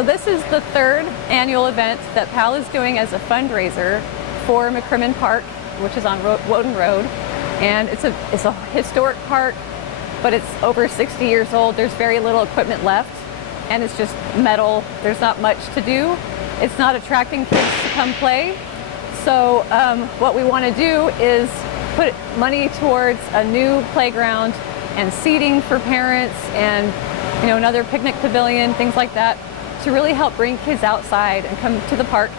So this is the third annual event that PAL is doing as a fundraiser for McCrimmon Park, which is on Woden Road. And it's a historic park, but it's over 60 years old. There's very little equipment left, and it's just metal. There's not much to do. It's not attracting kids to come play. So what we want to do is put money towards a new playground and seating for parents and another picnic pavilion, things like that, to really help bring kids outside and come to the park.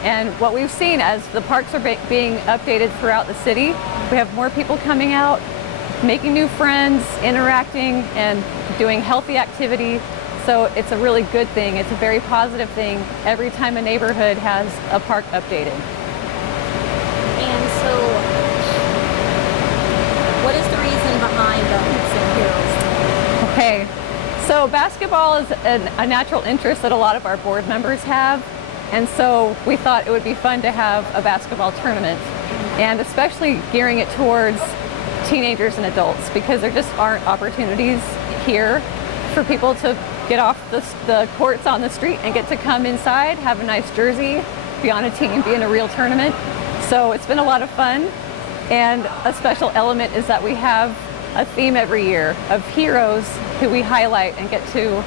And what we've seen as the parks are being updated throughout the city, we have more people coming out, making new friends, interacting, and doing healthy activity. So it's a really good thing. It's a very positive thing every time a neighborhood has a park updated. And so, what is the reason behind the Hoops and Heroes? Okay, so basketball is a natural interest that a lot of our board members have. And so we thought it would be fun to have a basketball tournament, and especially gearing it towards teenagers and adults, because there just aren't opportunities here for people to get off the courts on the street and get to come inside, have a nice jersey, be on a team, be in a real tournament. So it's been a lot of fun, and a special element is that we have a theme every year of heroes who we highlight and get to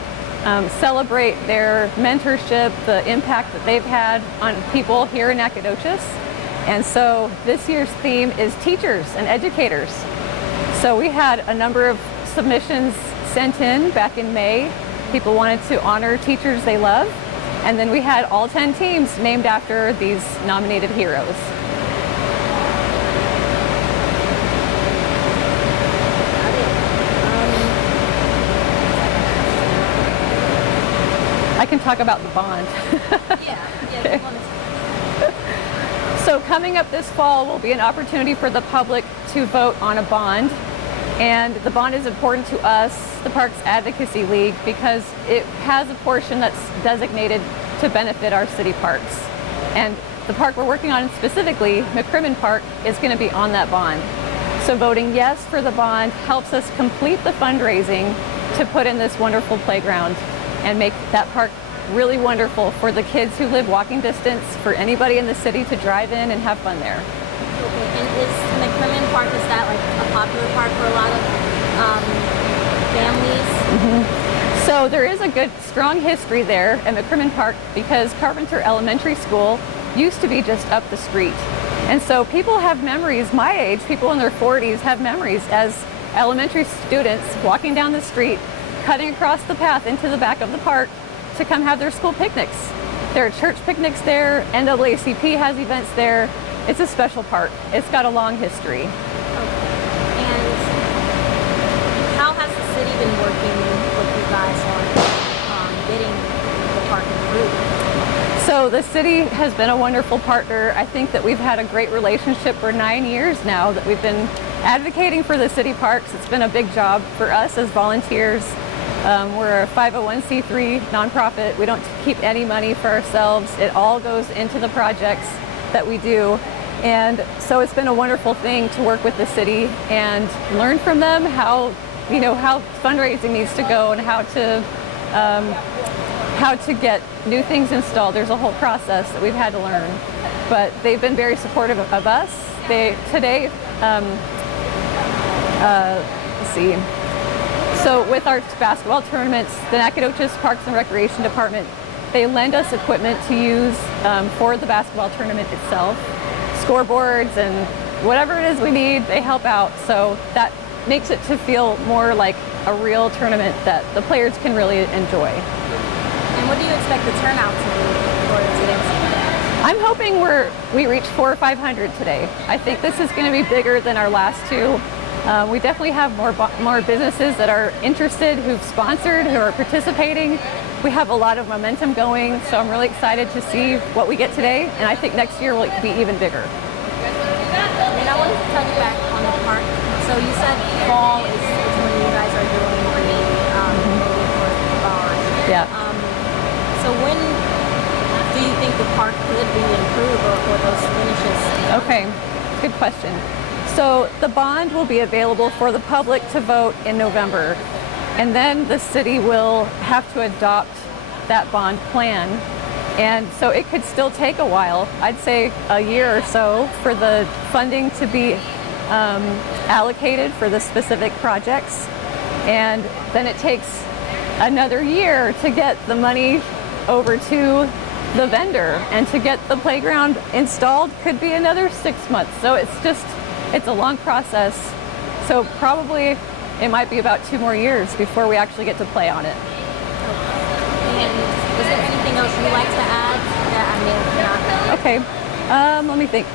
celebrate their mentorship, the impact that they've had on people here in Nacogdoches. And so this year's theme is teachers and educators. So we had a number of submissions sent in back in May. People wanted to honor teachers they love. And then we had all 10 teams named after these nominated heroes. I can talk about the bond. Yeah. Okay. So coming up this fall will be an opportunity for the public to vote on a bond. And the bond is important to us, the Parks Advocacy League, because it has a portion that's designated to benefit our city parks. And the park we're working on specifically, McCrimmon Park, is going to be on that bond. So voting yes for the bond helps us complete the fundraising to put in this wonderful playground and make that park really wonderful for the kids who live walking distance, for anybody in the city to drive in and have fun there. Okay, and is McCrimmon Park, is that like a popular park for a lot of families? Mm-hmm. So there is a good, strong history there at McCrimmon Park, because Carpenter Elementary School used to be just up the street. And so people have memories, my age, people in their 40s have memories as elementary students walking down the street, cutting across the path into the back of the park to come have their school picnics. There are church picnics there, NAACP has events there. It's a special park. It's got a long history. Okay. And how has the city been working with you guys on getting the park improved? So the city has been a wonderful partner. I think that we've had a great relationship for 9 years now that we've been advocating for the city parks. It's been a big job for us as volunteers. We're a 501c3 nonprofit. We don't keep any money for ourselves. It all goes into the projects that we do. And so it's been a wonderful thing to work with the city and learn from them how fundraising needs to go and how to get new things installed. There's a whole process that we've had to learn. But they've been very supportive of us. Let's see. So with our basketball tournaments, the Nacogdoches Parks and Recreation Department, they lend us equipment to use for the basketball tournament itself. Scoreboards and whatever it is we need, they help out. So that makes it to feel more like a real tournament that the players can really enjoy. And what do you expect the turnout to be for today's? I'm hoping we reach 400 or 500 today. I think this is going to be bigger than our last two. We definitely have more businesses that are interested, who've sponsored, who are participating. We have a lot of momentum going, so I'm really excited to see what we get today, and I think next year will be even bigger. And I wanted to touch back on the park. So you said fall is when you guys are doing the bond. Yeah. So when do you think the park could be improved or those finishes? Okay, good question. So the bond will be available for the public to vote in November, and then the city will have to adopt that bond plan. And so it could still take a while. I'd say a year or so for the funding to be allocated for the specific projects. And then it takes another year to get the money over to the vendor, and to get the playground installed could be another 6 months. So it's a long process. So probably it might be about 2 more years before we actually get to play on it. And is there anything else you'd like to add that I may have not? Okay, let me think.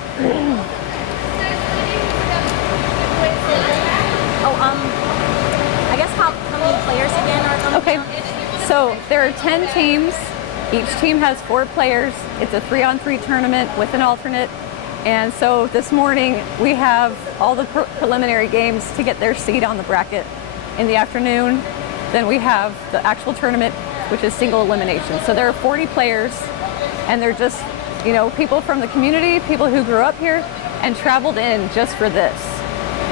I guess how many players again are going Okay, down? so there are 10 teams. Each team has 4 players. It's a 3-on-3 tournament with an alternate. And so this morning we have all the preliminary games to get their seed on the bracket. In the afternoon, then we have the actual tournament, which is single elimination. So there are 40 players, and they're just, people from the community, people who grew up here and traveled in just for this.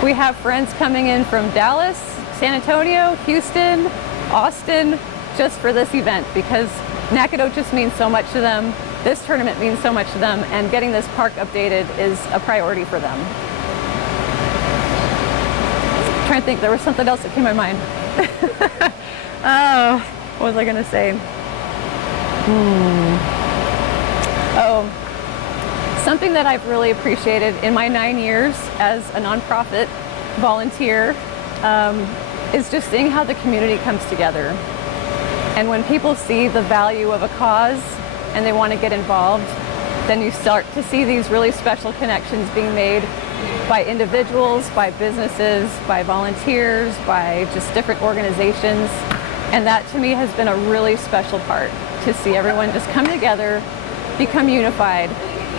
We have friends coming in from Dallas, San Antonio, Houston, Austin, just for this event, because Nacogdoches means so much to them. This tournament means so much to them, and getting this park updated is a priority for them. I'm trying to think, there was something else that came to my mind. Oh, what was I going to say? Oh, something that I've really appreciated in my 9 years as a nonprofit volunteer is just seeing how the community comes together. And when people see the value of a cause and they want to get involved, then you start to see these really special connections being made by individuals, by businesses, by volunteers, by just different organizations. And that to me has been a really special part, to see everyone just come together, become unified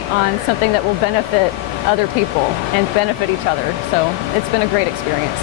on something that will benefit other people and benefit each other. So it's been a great experience.